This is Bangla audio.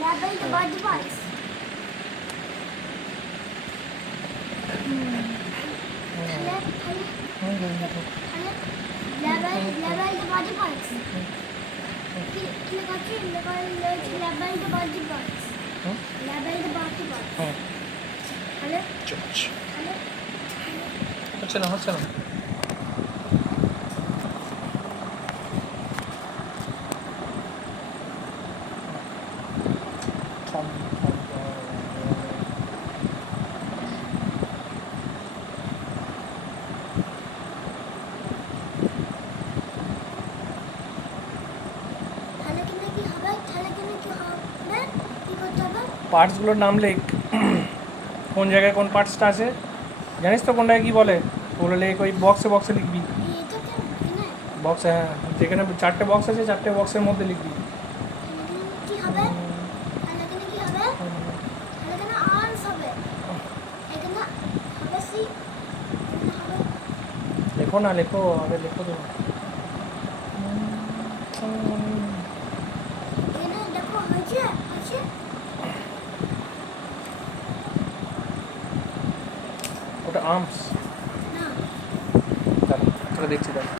Label the body parts. Label the body parts. Label the body parts. Label the body parts. Hello? Hello? হচ্ছে না পার্টসগুলোর নাম লেখ কোন জায়গায় কোন পার্টসটা আছে জানিস তো কোনটাকে কী বলে ওগুলো লেখ ওই বক্সে লিখবি বক্সে হ্যাঁ যেখানে 4টে বক্স আছে 4টে বক্সের মধ্যে লিখবি লেখো না আগে লেখো তো ওটা আর্মস দাঁড়া দেখছি দাঁড়া